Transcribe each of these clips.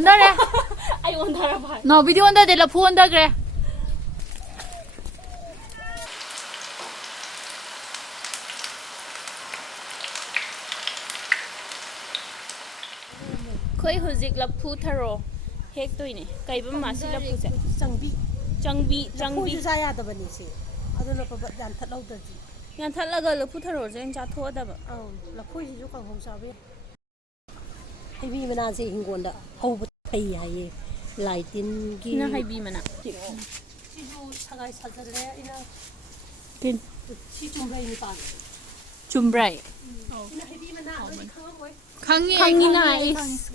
ꯑꯣꯟꯊꯔꯦ ꯑꯩ ꯑꯣꯟꯊꯔꯕ ꯅꯥꯎꯕꯤꯗꯤ ꯑꯣꯟꯊꯗꯦ ꯂꯐꯨ ꯑꯣꯟꯊꯈ꯭ꯔꯦ ꯑꯩꯈꯣꯏ ꯍꯧꯖꯤꯛ ꯂꯐꯨ ꯊꯔꯣ ꯍꯦꯛꯇꯣꯏꯅꯦ ꯀꯩꯕ ꯃꯥꯁꯤ ꯂꯐꯨꯁꯦ ꯆꯪꯕꯤ ꯂꯐꯨꯁꯨ ꯆꯥ ꯌꯥꯗꯕꯅꯤ ꯁꯤ ꯑꯗꯨꯅ ꯌꯥꯟꯊꯠꯍꯧꯗ꯭ꯔꯗꯤ ꯌꯥꯟꯊꯠꯂꯒ ꯂꯐꯨ ꯊꯔꯣꯁꯦ ꯑꯩꯅ ꯆꯥꯊꯣꯛꯑꯗꯕ ꯂꯐꯣꯏꯁꯤꯁꯨ ꯀꯥꯡꯍꯧ ꯆꯥꯕ ꯌꯥꯏ ꯍꯩꯕꯤ ꯃꯅꯥꯁꯦ ꯍꯤꯡꯒꯣꯜꯗ ꯍꯧꯕ ꯐꯩ ꯍꯥꯏꯌꯦ ꯂꯥꯏ ꯇꯤꯟꯒꯤ ꯁꯤꯅ ꯍꯩꯕꯤ ꯃꯅꯥ ꯁꯤꯁꯨ ꯁꯒꯥꯏ ꯁꯥꯖꯜꯂꯦ ꯑꯩꯅ ꯇꯤꯟ ꯁꯤ ꯆꯨꯝꯕ꯭ꯔꯩ ꯄꯥꯜꯂꯦ ꯆꯨꯝꯕ꯭ꯔꯩ ꯁꯤꯅ ꯍꯩꯕꯤ ꯃꯅꯥ ꯅꯣꯏꯗꯤ ꯈꯪꯉꯝꯃꯣꯏ ꯈꯪꯉꯤꯅ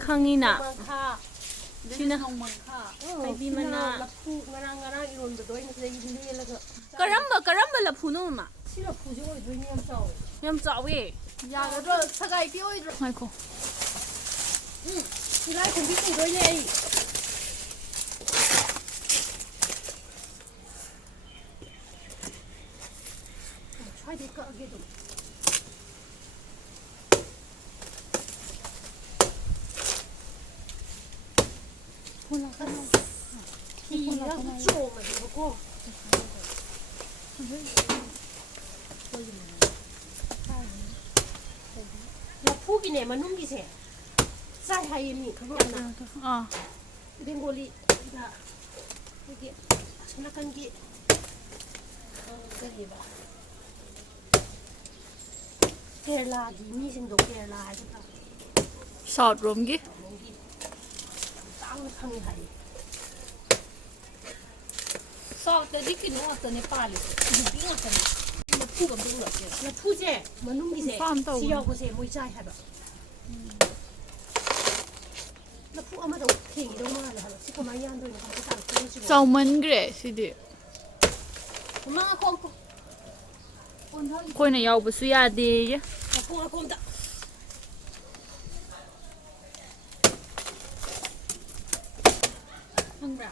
ꯈꯪꯉꯤꯅ ꯅꯣꯡꯃꯥꯡꯈꯥ ꯁꯤꯅ ꯅꯣꯡꯃꯥꯡꯈꯥ ꯍꯩꯕꯤ ꯁꯤꯅ ꯃꯅꯥ ꯂꯐꯨ ꯉꯔꯥꯡ ꯏꯔꯣꯟꯕꯗꯣ ꯑꯩꯅ ꯁꯤꯗꯒꯤ ꯂꯦꯜꯂꯒ ꯀꯔꯝꯕ ꯂꯐꯨꯅꯣ ꯃꯃꯥ ꯁꯤ ꯂꯐꯨꯁꯦ ꯑꯣꯏꯗꯣꯏꯅꯦ ꯌꯥꯝ ꯆꯥꯎꯋꯦ ꯌꯥꯝ ꯆꯥꯎꯋꯦ ꯌꯥꯒꯗ꯭ꯔꯣ ꯁꯒꯥꯏꯗꯤ ꯑꯣꯏꯗ꯭ꯔꯣ ꯉꯥꯏꯈꯣ ꯇꯤꯜꯍꯥꯏꯈꯨꯝꯕꯤ ꯆꯨꯗꯣꯏꯅꯦ ꯑꯩ ꯁ꯭ꯋꯥꯏꯗꯩ ꯀꯛꯑꯒꯦ ꯑꯗꯨꯝ ꯆꯣꯡꯉꯗꯤꯕꯀꯣ ꯂꯐꯨꯒꯤꯅꯦ ꯃꯅꯨꯡꯒꯤꯁꯦ ꯆꯥꯏ ꯍꯥꯏꯌꯦ ꯃꯤ ꯈꯪꯕ꯭ꯔ ꯕꯦꯡꯒꯣꯂꯤꯗ ꯑꯩꯈꯣꯏꯒꯤ ꯑꯁꯣꯝ ꯅꯥꯀꯟꯒꯤ ꯀꯔꯤꯕ ꯀꯦꯔꯂꯥꯒꯤ ꯃꯤꯁꯤꯡꯗꯣ ꯀꯦꯔꯂꯥ ꯍꯥꯏꯒꯗ꯭ꯔꯥ ꯁꯥꯎꯠ ꯔꯣꯝꯒꯤ ꯇꯥꯡꯅ ꯐꯪꯉꯦ ꯍꯥꯏꯌꯦ ꯁꯥꯎꯠꯇꯗꯤ ꯀꯩꯅꯣ ꯉꯥꯛꯇꯅꯦ ꯄꯥꯜꯂꯤꯁꯦ ꯅꯨꯄꯤ ꯉꯥꯛꯇꯅꯦ ꯂꯐꯨꯒ ꯑꯝꯇ ꯎꯔꯛꯇꯦ ꯂꯐꯨꯁꯦ ꯃꯅꯨꯡꯒꯤꯁꯦ ꯐꯥꯝ ꯁꯤ ꯇꯧꯕꯅꯦ ꯌꯥꯎꯕꯁꯦ ꯃꯣꯏ ꯆꯥꯏ ꯍꯥꯏꯕ ꯂꯐꯨ ꯑꯃꯗ ꯊꯦꯡꯒꯤꯗꯧ ꯃꯥꯜꯂꯦ ꯍꯥꯏꯕ ꯁꯤ ꯀꯃꯥꯏꯅ ꯌꯥꯟꯗꯣꯏꯅꯣ ꯈꯪꯗꯦ ꯆꯥꯎꯃꯟꯈ꯭ꯔꯦ ꯁꯤꯗꯤ ꯉꯥꯈꯣ ꯑꯩꯈꯣꯏꯅ ꯌꯥꯎꯕꯁꯨ ꯌꯥꯗꯦꯌꯦ ꯉꯥꯈꯣ ꯑꯝꯇ ꯈꯪꯕ꯭ꯔꯥ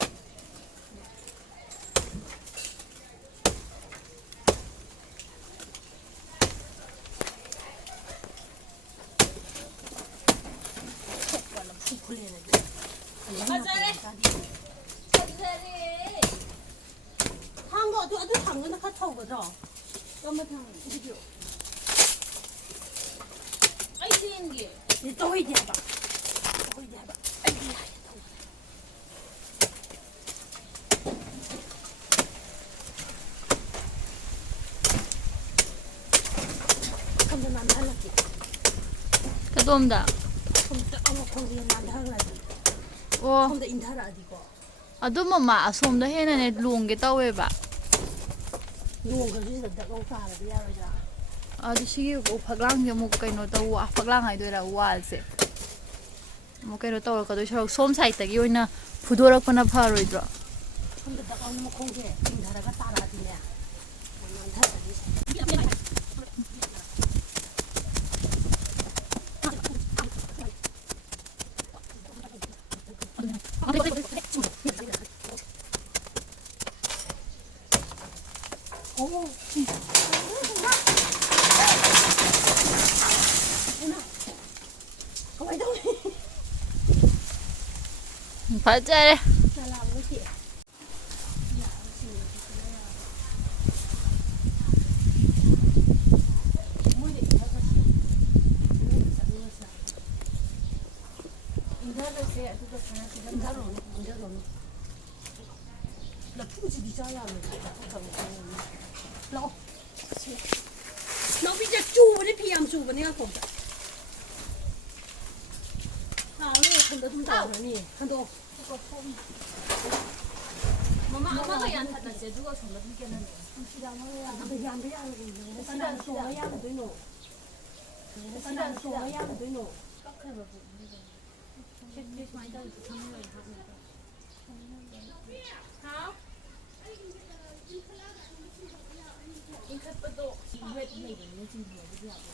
ꯂꯐꯨ ꯈꯨꯂꯦꯅꯗꯤ ꯐꯖꯔꯦ ꯊꯥꯡꯗꯣ ꯑꯗꯨ ꯊꯥꯡꯗꯨꯅ ꯈꯔ ꯊꯧꯒꯗ꯭ꯔꯣ ꯀꯔꯝꯕ ꯊꯥꯡꯅꯣ ꯚꯤꯗꯤꯑꯣ ꯑꯩ ꯆꯦꯟꯒꯦ ꯇꯧꯍꯩꯗꯦ ꯍꯥꯏꯕ ꯑꯩꯗꯤ ꯌꯥꯏꯌꯦ ꯇꯧꯕꯗ ꯁꯣꯝꯗ ꯅꯥꯟꯊꯍꯜꯂꯛꯀꯦ ꯀꯗꯣꯝꯗ ꯁꯣꯝꯗ ꯃꯈꯣꯡꯁꯦ ꯅꯥꯟꯊꯈ꯭ꯔꯗꯤ ꯑꯣ ꯁꯣꯝꯗ ꯏꯟꯊꯔꯛꯑꯗꯤꯀꯣ ꯑꯗꯨ ꯃꯃꯥ ꯑꯁꯣꯝꯗ ꯍꯦꯟꯅꯅꯦ ꯂꯣꯡꯒꯦ ꯇꯧꯋꯦꯕ ꯂꯣꯡꯈ꯭ꯔꯁꯨ ꯁꯤꯗ ꯗꯛ ꯂꯥꯎ ꯇꯥꯔꯗꯤ ꯌꯥꯔꯣꯏꯗ꯭ꯔꯥ ꯑꯗꯨ ꯁꯤꯒꯤ ꯐꯛꯂꯥꯡꯁꯦ ꯑꯃꯨꯛ ꯀꯩꯅꯣ ꯇꯧ ꯐꯛꯂꯥꯡ ꯍꯥꯏꯗꯣꯏꯔꯥ ꯋꯥꯜꯁꯦ ꯑꯃꯨꯛ ꯀꯩꯅꯣ ꯇꯧꯔꯛꯀꯗꯣꯏ ꯁꯔꯨꯛ ꯁꯣꯝ ꯁꯥꯏꯗꯠꯇꯒꯤ ꯑꯣꯏꯅ ꯐꯨꯗꯣꯔꯛꯄꯅ ꯐꯔꯣꯏꯗ꯭ꯔꯣ ꯁꯣꯝꯗ ꯗꯛ ꯂꯥꯎꯅ ꯃꯈꯣꯡꯁꯦ ꯆꯤꯡꯊꯔꯒ ꯇꯥꯔꯛꯑꯗꯤꯅꯦ ꯅꯥꯟꯊꯔꯛꯑꯅꯤ ꯐꯖꯔꯦ ꯏꯟꯊꯔꯁꯦ ꯑꯗꯨꯒ ꯏꯟꯊꯔꯣꯅꯨ ꯂꯐꯨꯁꯤꯗꯤ ꯆꯥ ꯌꯥꯔꯣꯏ ꯂꯥꯛꯑꯣ ꯅꯥꯎꯕꯤꯁꯦ ꯆꯨꯕꯅꯦ ꯐꯤ ꯌꯥꯝ ꯆꯨꯕꯅꯦ ꯉꯥꯛꯊꯣꯛꯇ ꯇꯥꯔꯣꯏ ꯁꯣꯝꯗ ꯑꯗꯨꯝ ꯇꯥꯈ꯭ꯔꯅꯤ ꯍꯟꯗꯣꯛꯑꯣ ꯃꯃꯥ ꯑꯃꯒ ꯌꯥꯟꯊꯠꯂꯁꯦ ꯑꯗꯨꯒ ꯁꯣꯝꯗ ꯑꯗꯨꯝ ꯀꯦꯜꯍꯟꯂꯁꯦ ꯑꯗ ꯌꯥꯟꯕ ꯌꯥꯔꯣꯏ ꯀꯅꯥꯅ ꯆꯣꯡꯉ ꯌꯥꯜꯂꯨꯗꯣꯏꯅꯣ ꯀꯅꯥꯅ ꯆꯣꯡꯉ ꯌꯥꯜꯂꯨꯗꯣꯏꯅꯣ ꯀꯛꯈ꯭ꯔꯕ ꯄꯣꯠꯅꯤ ꯁꯨꯃꯥꯏꯅ ꯇꯧꯔꯁꯤ ꯈꯪꯉꯔꯣꯏ ꯍꯥꯎ ꯏꯟꯈꯠꯄꯗꯣ ꯋꯦꯠ ꯂꯩꯕꯅꯤꯅ ꯆꯤꯡꯊꯔꯕꯗꯤ ꯌꯥꯕ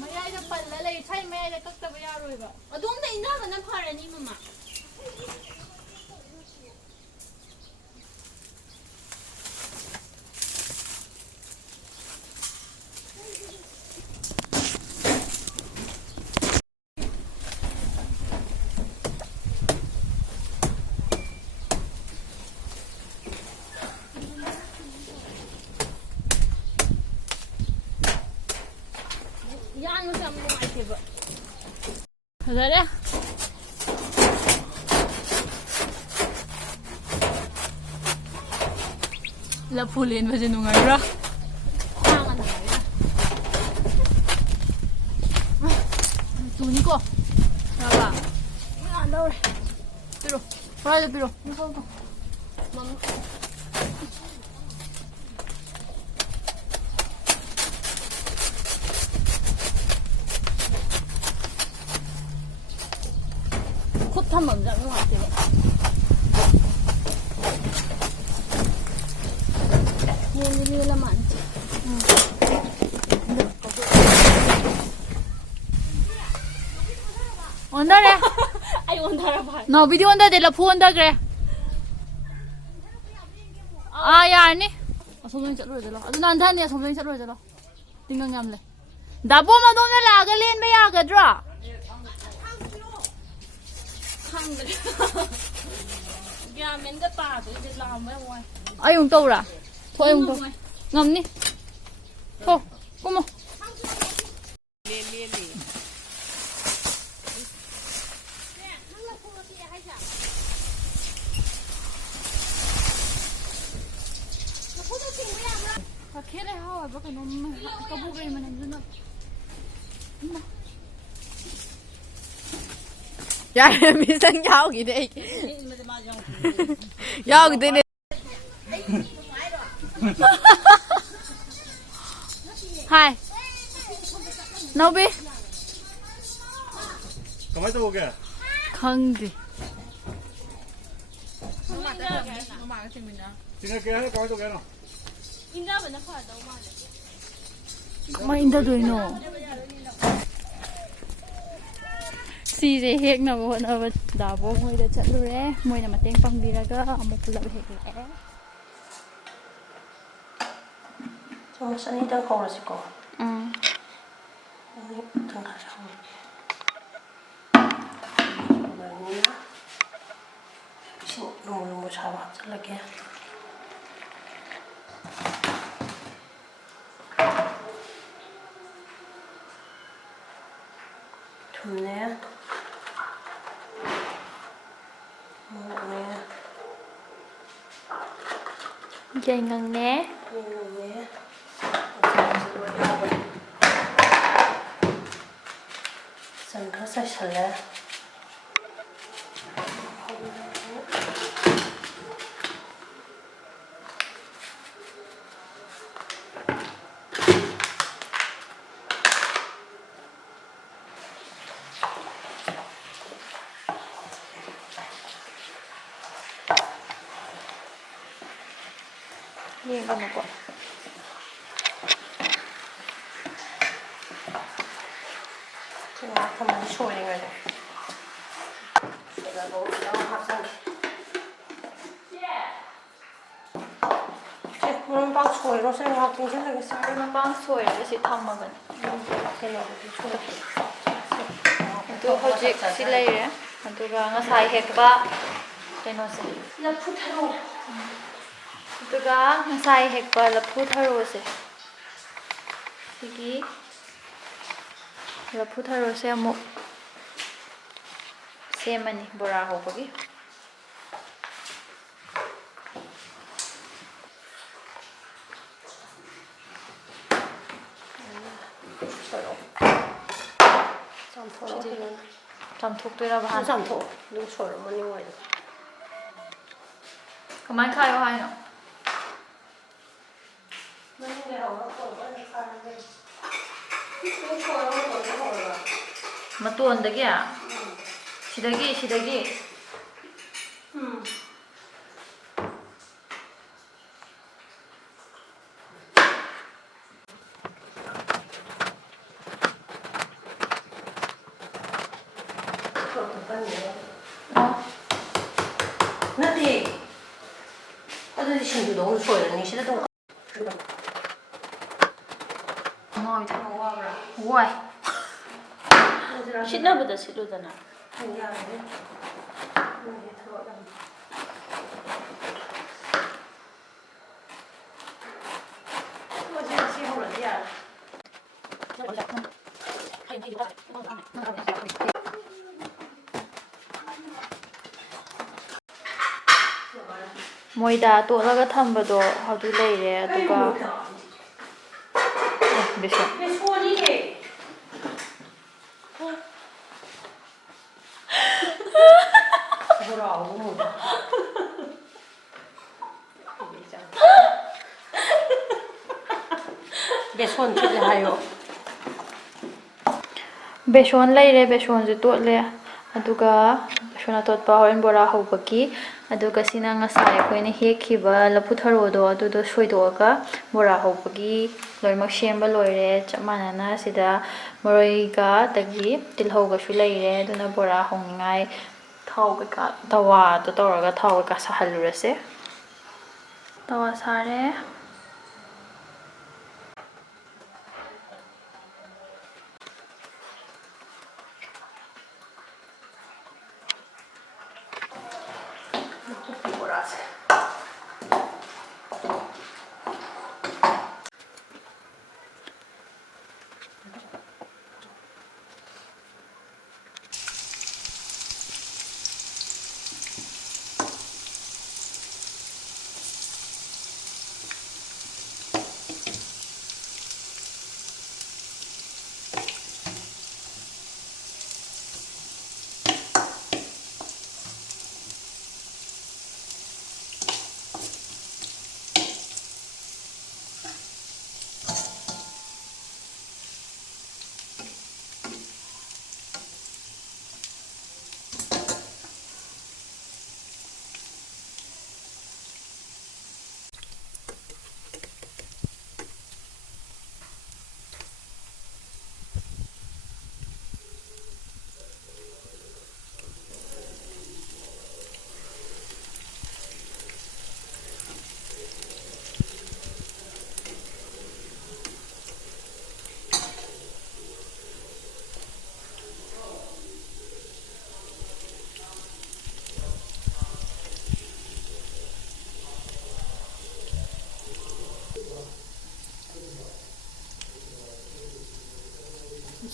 ꯃꯌꯥꯏꯗ ꯄꯜꯂ ꯂꯩ ꯁꯥꯏ ꯃꯌꯥꯏꯗ ꯀꯛꯇꯕ ꯌꯥꯔꯣꯏꯕ ꯑꯗꯣꯝꯗ ꯏꯟꯊꯕꯅ ꯐꯔꯅꯤ ꯃꯃꯥ ꯍꯩꯕ ꯐꯖꯔꯦ ꯂꯐꯨ ꯂꯦꯟꯕꯁꯦ ꯅꯨꯡꯉꯥꯏꯕ꯭ꯔꯥ ꯇꯨꯅꯤꯀꯣ ꯌꯥꯕ ꯂꯧꯔꯦ ꯄꯤꯔꯣ ꯍꯣꯔꯥꯏꯗ ꯄꯤꯔꯣ ꯈꯨꯠ ꯊꯝꯃꯝ ꯌꯥꯝ ꯅꯨꯡꯉꯥꯏꯇꯦꯕ ꯌꯦꯟꯗꯤ ꯌꯦꯜꯂ ꯃꯥꯟꯅꯤ ꯑꯣꯟꯊꯔꯦ ꯑꯩ ꯑꯣꯟꯊꯔꯕ ꯅꯥꯎꯕꯤꯗꯤ ꯑꯣꯟꯊꯗꯦ ꯂꯐꯨ ꯑꯣꯟꯊꯈ꯭ꯔꯦ ꯌꯥꯔꯅꯤ ꯑꯁꯣꯝ ꯂꯣꯏ ꯆꯠꯂꯨꯔꯁꯤ ꯂꯥꯛꯑꯣ ꯑꯗꯨ ꯅꯥꯟꯊꯅꯤ ꯑꯁꯣꯝ ꯂꯣꯏ ꯆꯠꯂꯨꯔꯁꯤ ꯂꯥꯛꯑꯣ ꯇꯤꯡꯒꯪ ꯌꯥꯝ ꯂꯩ ꯗꯥꯕꯣ ꯑꯗꯣꯝꯗ ꯂꯥꯛꯑꯒ ꯂꯦꯟꯕ ꯌꯥꯒꯗ꯭ꯔꯣ ꯈꯪꯗ꯭ꯔꯦ ꯒ꯭ꯌꯥꯟꯃꯦꯟꯒ ꯇꯥꯗꯣꯏꯁꯦ ꯂꯥꯛꯑꯝꯕ ꯌꯥꯝ ꯋꯥꯏ ꯑꯩ ꯑꯃꯨꯛ ꯇꯧꯔꯥ ꯊꯣꯛ ꯑꯩ ꯑꯃꯨꯛ ꯇꯧ ꯉꯝꯅꯤ ꯊꯣ ꯀꯨꯝꯃꯣ ꯈꯦꯠꯂꯦ ꯍꯥꯎꯕ ꯀꯩꯅꯣꯝ ꯀꯕꯣꯛ ꯂꯩ ꯃꯅꯝꯗꯨꯅ ꯌꯥꯔꯦ ꯃꯤꯁꯪ ꯌꯥꯎꯈꯤꯗꯦ ꯑꯩ ꯌꯥꯎꯈꯤꯗꯣꯏꯅꯦ ꯍꯥꯏ ꯅꯥꯎꯕꯤ ꯀꯃꯥꯏꯅ ꯇꯧꯒꯦ ꯈꯪꯗꯦ ꯆꯤꯡꯉꯛꯀꯦ ꯍꯥꯏꯔ ꯀꯃꯥꯏꯅ ꯇꯧꯒꯦ ꯍꯥꯏꯅꯣ ꯏꯟꯖꯥꯕꯅ ꯐꯗꯧ ꯃꯥꯜꯂꯦ ꯀꯃꯥꯏꯅ ꯏꯟꯊꯗꯣꯏꯅꯣ ꯁꯤꯁꯦ ꯍꯦꯛꯅꯕ ꯍꯣꯠꯅꯕ ꯗꯥꯕꯣ ꯃꯣꯏꯗ ꯆꯠꯂꯨꯔꯦ ꯃꯣꯏꯅ ꯃꯇꯦꯡ ꯄꯥꯡꯕꯤꯔꯒ ꯑꯃꯨꯛ ꯄꯨꯂꯞ ꯍꯦꯛꯂꯛꯑꯦ ꯆꯥꯃꯁ ꯑꯅꯤꯗꯪ ꯍꯧꯔꯁꯤꯀꯣ ꯎꯝ ꯇꯪꯈꯥꯏ ꯍꯧꯔꯒꯦ ꯑꯗꯨꯃꯥꯏꯅ ꯏꯁꯤꯡ ꯂꯨꯝꯕꯨ ꯂꯨꯝꯕꯨ ꯁꯥꯕ ꯍꯥꯞꯆꯤꯜꯂꯒꯦ ꯊꯨꯝꯅꯦ ꯃꯣꯔꯣꯛꯅꯦ ꯌꯥꯏꯉꯪꯅꯦ ꯌꯦꯡꯉꯨꯅꯦ ꯆꯟ ꯈꯔ ꯆꯥꯏꯁꯜꯂꯦ ꯌꯦꯡꯒꯅꯨꯀꯣ ꯊꯝꯃꯅꯤ ꯁꯣꯏꯔꯤꯉꯩꯗ ꯁꯣꯏꯔꯒ ꯈꯤꯇꯪ ꯍꯥꯞꯆꯟꯒꯦ ꯃꯔꯣꯏ ꯃꯄꯥꯡ ꯁꯣꯏꯔꯣꯁꯦ ꯉꯥꯏꯍꯥꯛ ꯇꯤꯡꯁꯤꯜꯂꯒꯦ ꯃꯔꯣꯏ ꯃꯄꯥꯡ ꯁꯣꯏꯔꯒ ꯁꯤ ꯊꯝꯃꯕꯅꯤ ꯀꯩꯅꯣꯗꯨꯗꯤ ꯁꯣꯏꯗꯦ ꯑꯗꯨ ꯍꯧꯖꯤꯛ ꯁꯤ ꯂꯩꯔꯦ ꯑꯗꯨꯒ ꯉꯁꯥꯏ ꯍꯦꯛꯄ ꯀꯩꯅꯣꯁꯦ ꯂꯐꯨ ꯊꯔꯣ ꯑꯗꯨꯒ ꯉꯁꯥꯏ ꯍꯦꯛꯄ ꯂꯐꯨ ꯊꯔꯣꯁꯦ ꯁꯤꯒꯤ ꯂꯐꯨ ꯊꯔꯣꯁꯦ ꯑꯃꯨꯛ ꯁꯦꯝꯃꯅꯤ ꯕꯣꯔꯥ ꯍꯧꯕꯒꯤ ꯆꯥꯝꯊꯣꯛꯇꯣꯏꯔꯕ ꯍꯥꯟꯅ ꯆꯥꯝꯊꯣꯛꯑꯣ ꯑꯗꯨꯝ ꯁꯣꯏꯔꯣ ꯃꯅꯤꯡ ꯋꯥꯏꯗꯣ ꯀꯃꯥꯏꯅ ꯈꯥꯏꯌꯣ ꯍꯥꯏꯅꯣ ꯃꯅꯤꯡ ꯂꯩꯍꯧꯔꯒ ꯇꯧꯕ ꯈꯥꯏꯔꯒ ꯑꯗꯨꯝ ꯁꯣꯏꯔꯣ ꯃꯇꯣꯟꯗꯩ ꯍꯧꯔꯒ ꯃꯇꯣꯟꯗꯒꯤ ꯁꯤꯗꯒꯤ ꯅꯠꯇꯦ ꯑꯗꯨꯗꯤ ꯁꯤꯡꯖꯨꯗꯣ ꯑꯃꯨꯛ ꯁꯣꯏꯔꯅꯤ ꯁꯤꯗ ꯑꯗꯨꯝ ꯋꯥꯏ ꯁꯤꯠꯅꯕꯗ ꯁꯤꯠꯂꯨꯗꯅ ꯌꯥꯔꯦ ꯁꯤ ꯍꯧꯔꯗꯤ ꯌꯥꯔꯦ ꯃꯣꯏꯗꯥ ꯇꯣꯠꯂꯒ ꯊꯝꯕꯗꯣ ꯑꯗꯨ ꯂꯩꯔꯦ ꯑꯗꯨꯒ ꯕꯦꯁꯣꯟ बेसन थिले हायो ꯕꯦꯁꯣꯟ ꯂꯩꯔꯦ ꯕꯦꯁꯣꯟꯁꯨ ꯇꯣꯠꯂꯦ ꯑꯗꯨꯒ ꯕꯦꯁꯣꯟ ꯑꯇꯣꯠꯄ ꯍꯣꯔꯦꯟ ꯕꯣꯔꯥ ꯍꯧꯕꯒꯤ ꯑꯗꯨꯒ ꯁꯤꯅ ꯉꯁꯥꯏ ꯑꯩꯈꯣꯏꯅ ꯍꯦꯛꯈꯤꯕ ꯂꯐꯨ ꯊꯔꯣꯗꯣ ꯑꯗꯨꯗꯣ ꯁꯣꯏꯗꯣꯛꯑꯒ ꯕꯣꯔꯥ ꯍꯧꯕꯒꯤ ꯂꯣꯏꯅꯃꯛ ꯁꯦꯝꯕ ꯂꯣꯏꯔꯦ ꯆꯞ ꯃꯥꯟꯅꯅ ꯁꯤꯗ ꯃꯔꯣꯏꯒ ꯑꯗꯒꯤ ꯇꯤꯜꯍꯧꯒꯁꯨ ꯂꯩꯔꯦ ꯑꯗꯨꯅ ꯕꯣꯔꯥ ꯍꯧꯅꯤꯡꯉꯥꯏ ꯊꯥꯎ ꯀꯩꯀꯥ ꯇꯋꯥꯗꯣ ꯇꯧꯔꯒ ꯊꯥꯎ ꯀꯩꯀꯥ ꯁꯥꯍꯜꯂꯨꯔꯁꯦ ꯇꯋꯥ ꯁꯥꯔꯦ 보라색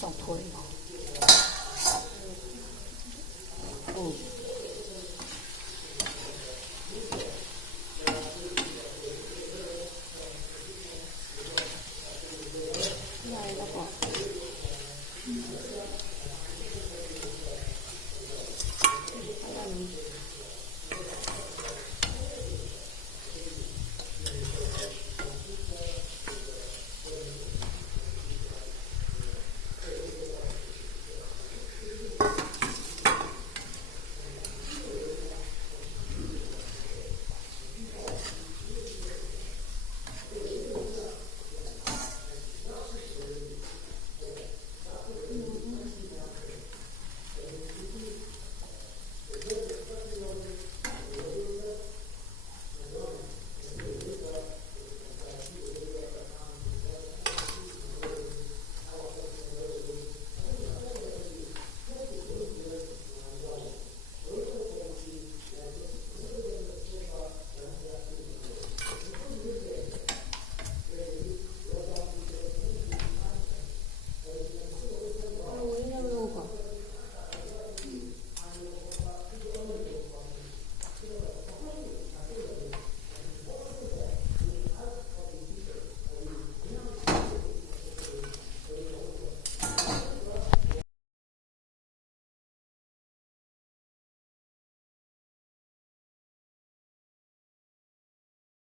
좀 더 이거